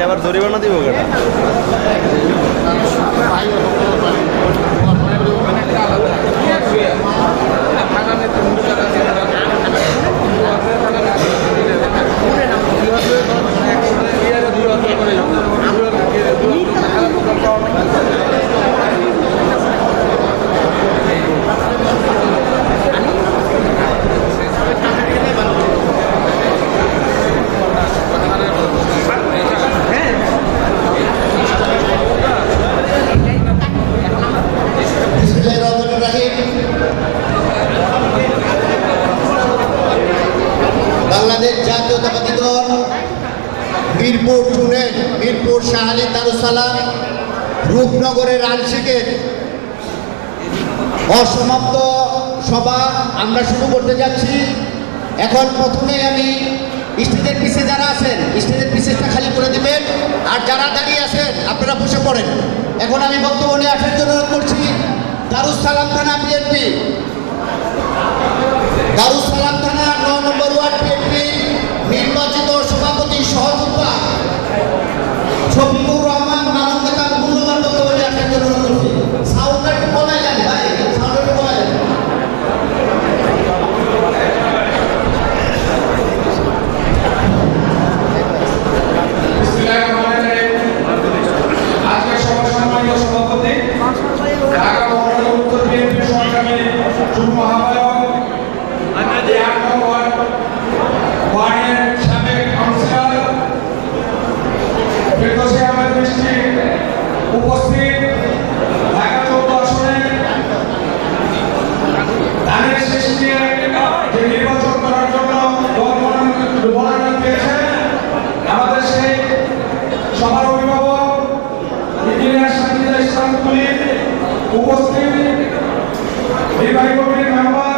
তাহলে আবার জরিমানা দিব কেটা? বাংলাদেশ জাতীয়তাবাদী দল মিরপুর টুনের মিরপুর শাহালি দারুসালাম রূপনগরের আংশিকের অসমাপ্ত সভা আমরা শুরু করতে যাচ্ছি। এখন প্রথমে আমি স্টেজের পিছে যারা আছেন স্টেজের পিছেটা খালি করে দিবেন, আর যারা দাঁড়িয়ে আছেন আপনারা বসে পড়েন। এখন আমি বক্তব্য নিয়ে আসার জন্য অনুরোধ করছি দারুসালাম থানা বিএনপি, দারুসালাম থানা 9 নম্বর ওয়ার্ড বিএনপি নির্বাচিত সভাপতি সহযোদ্ধা শফিকুর রহমান নামকে তার মূল্যবান বক্তব্য নিয়ে আসার জন্য অনুরোধ করছি। সাউন্ডটা একটু কমাই যান ভাই, সাউন্ডটা একটু কমাই যান। আজকে সভাপতি ঢাকা মহানগর উত্তর বিএনপি সংগ্রামী যুগ্ম আহ্বায়ক ওয়ার্ডের সাবেক কাউন্সিলর ফেরদৌসী আহমেদ মিষ্টি উপস্থিত, ঢাকা 14 আসনে ধানের শেষ নিয়ে যে নির্বাচন করার জন্য দল মনোনয়ন পেয়েছেন আমাদের সেই সবার অভিভাবক ইঞ্জিনিয়ার শাকিল ইসলাম কুলি উপস্থিত, নির্বাহী কমিটির মেম্বার